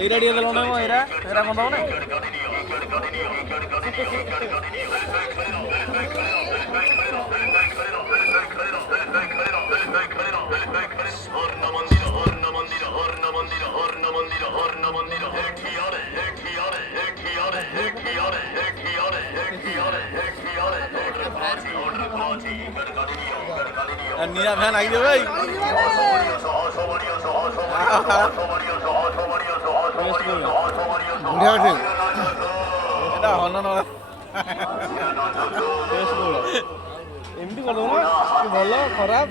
এইটা দিয়ে দিল না এরা এরা কোন দাও না নিয়া ভ্যান আগে দেবে এটা হন না এমনি করবো না ভাল খারাপ